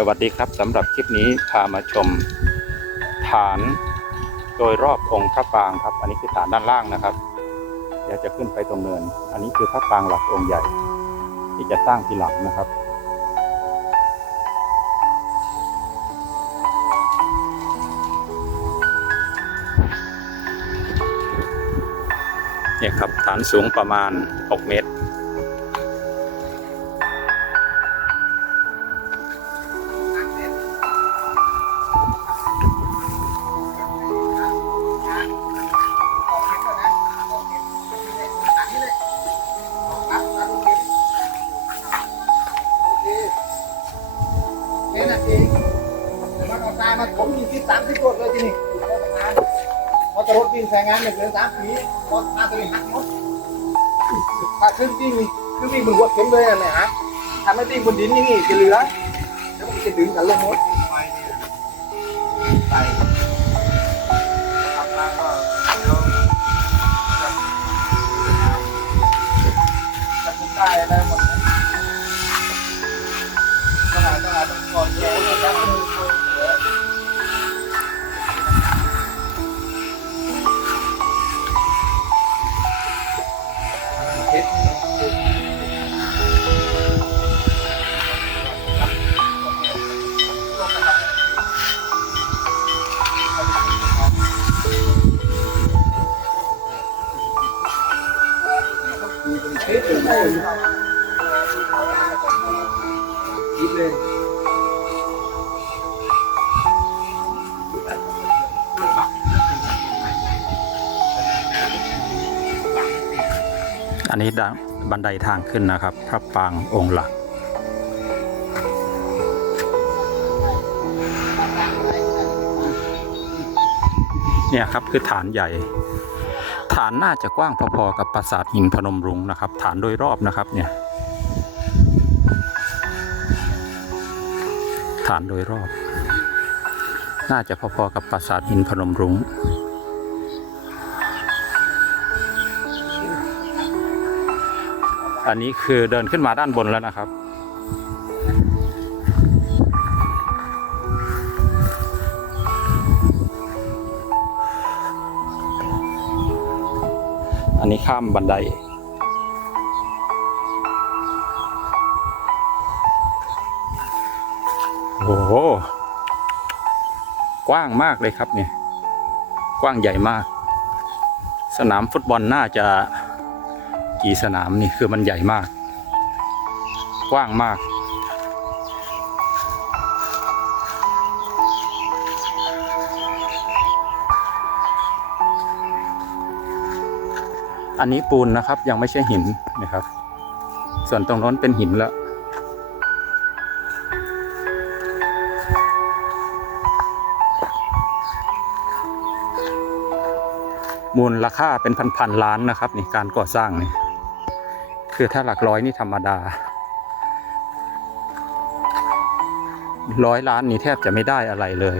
สวัสดีครับสำหรับคลิปนี้พามาชมฐานโดยรอบองค์พระปรางครับ อันนี้คือฐานด้านล่างนะครับเดี๋ยวจะขึ้นไปตรงเนิน อันนี้คือพระปรางหลักองค์ใหญ่ ที่จะสร้างทีหลังนะครับเนี่ยครับฐานสูงประมาณ 6 เมตร นี่นะจริงมันเอาตายมาผมยิงที่สามสิบตัวเลยที่นี่พอตรถวิ่งใช้งานหนึ่งเดือนสามปีพอมาตัวนี้หักหมดถ้าขึ้นวิ่งขึ้นวิ่งบนหัวเข็มเลยนะฮะถ้าไม่วิ่งบนดินนี่จะเหลือแล้วมันจะดึงกันลงหมดไป เลยอันนี้ดาบันไดทางขึ้นนะครับ พระปรางองค์หลัก เนี่ยครับคือฐานใหญ่ ฐานน่าจะกว้างพอๆกับปราสาทหินพนมรุ้งนะครับ ฐานโดยรอบนะครับเนี่ย ฐานโดยรอบ น่าจะพอๆกับปราสาทหินพนมรุ้งอันนี้คือเดินขึ้นมาด้านบนแล้วนะครับ อันนี้ข้ามบันได โอ้โห กว้างมากเลยครับเนี่ย กว้างใหญ่มาก สนามฟุตบอลน่าจะกี่สนามนี่คือมันใหญ่มาก กว้างมาก อันนี้ปูนนะครับยังไม่ใช่หินนะครับ ส่วนตรงโน้นเป็นหินแล้ว มูลราคาเป็นพันๆล้านนะครับนี่การก่อสร้างนี่คือถ้าหลักร้อยนี่ธรรมดา ร้อยล้านนี่แทบจะไม่ได้อะไรเลย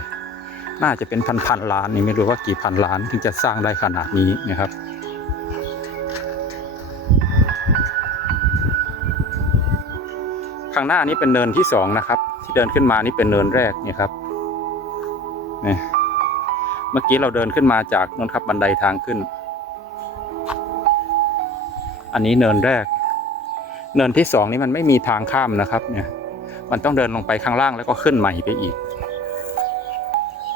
น่าจะเป็นพันๆล้านนี่ไม่รู้ว่ากี่พันล้านถึงจะสร้างได้ขนาดนี้นะครับข้างหน้านี้เป็นเนินที่สองนะครับ ที่เดินขึ้นมานี่เป็นเนินแรกนี่ครับนี่ เมื่อกี้เราเดินขึ้นมาจากนนครับบันไดทางขึ้น อันนี้เนินแรก เนินที่สองนี้มันไม่มีทางข้ามนะครับ เนี่ย มันต้องเดินลงไปข้างล่างแล้วก็ขึ้นใหม่ไปอีก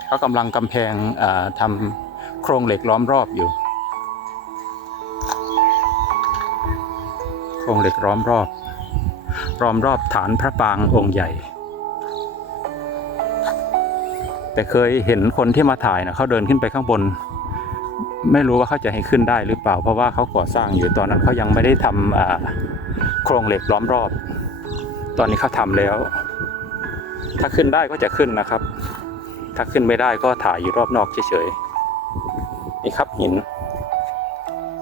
เขากำลังกำแพงทำโครงเหล็กล้อมรอบอยู่ โครงเหล็กล้อมรอบล้อมรอบฐานพระปรางองค์ใหญ่ แต่เคยเห็นคนที่มาถ่ายนะเขาเดินขึ้นไปข้างบน ไม่รู้ว่าเขาจะให้ขึ้นได้หรือเปล่า เพราะว่าเขาก่อสร้างอยู่ตอนนั้นเขายังไม่ได้ทำโครงเหล็กล้อมรอบ ตอนนี้เขาทำแล้ว ถ้าขึ้นได้ก็จะขึ้นนะครับ ถ้าขึ้นไม่ได้ก็ถ่ายอยู่รอบนอกเฉยๆนี่ครับหิน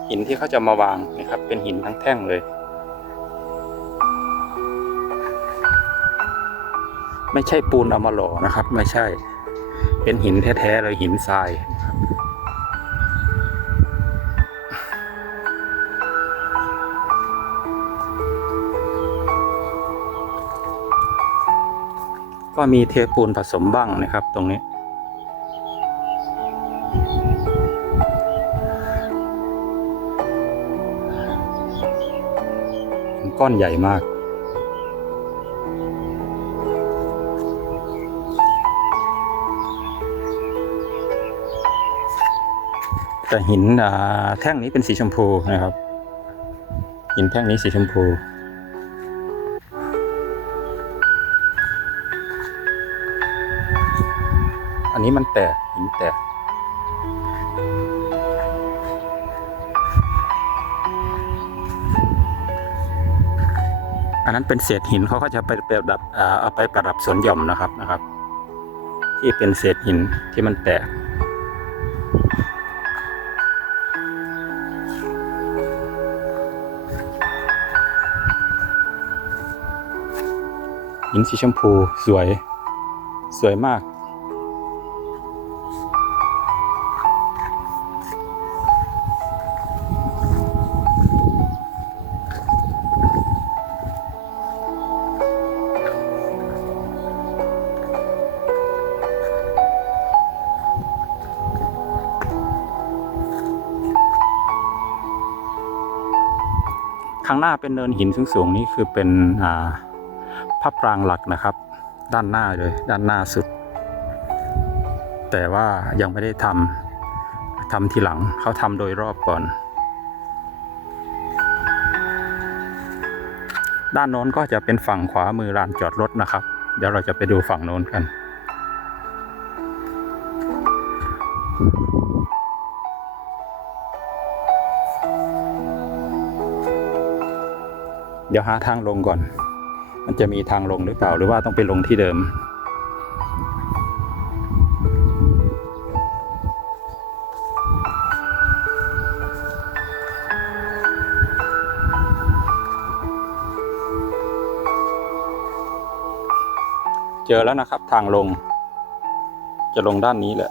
หินที่เขาจะมาวางนะครับ เป็นหินทั้งแท่งเลยไม่ใช่ปูนเอามาหล่อนะครับ ไม่ใช่ เป็นหินแท้ๆเลยหินทรายก็มีเทปูนผสมบ้างนะครับ ตรงนี้ ก้อนใหญ่มาก แต่หินแท่งนี้เป็นสีชมพูนะครับ หินแท่งนี้สีชมพู อันนี้มันแตกหินแตกอันนั้นเป็นเศษหินเขาก็จะไปประดับเอาไปประดับสวนหย่อมนะครับนะครับ ที่เป็นเศษหินที่มันแตก หินสีชมพูสวย สวยมาก ข้างหน้าเป็นเนินหินสูงๆนี่คือเป็นอ่า พระปรางหลักนะครับ ด้านหน้าเลย ด้านหน้าสุด แต่ว่ายังไม่ได้ทำทำทีหลังเขาทำโดยรอบก่อน ด้านโน้นก็จะเป็นฝั่งขวามือลานจอดรถนะครับ เดี๋ยวเราจะไปดูฝั่งโน้นกันเดี๋ยวหาทางลงก่อน มันจะมีทางลงหรือเปล่าหรือว่าต้องไปลงที่เดิม เจอแล้วนะครับทางลง จะลงด้านนี้แหละ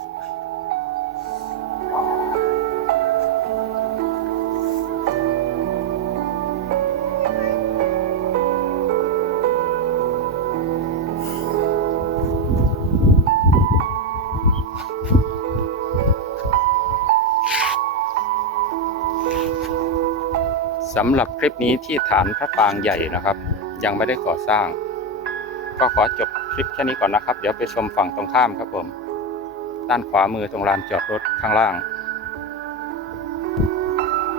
สำหรับคลิปนี้ที่ฐานพระปางใหญ่นะครับ ยังไม่ได้ก่อสร้าง ก็ขอจบคลิปแค่นี้ก่อนนะครับ เดี๋ยวไปชมฝั่งตรงข้ามครับผม ด้านขวามือตรงลานจอดรถข้างล่าง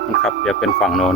นะครับ เดี๋ยวเป็นฝั่งโน้น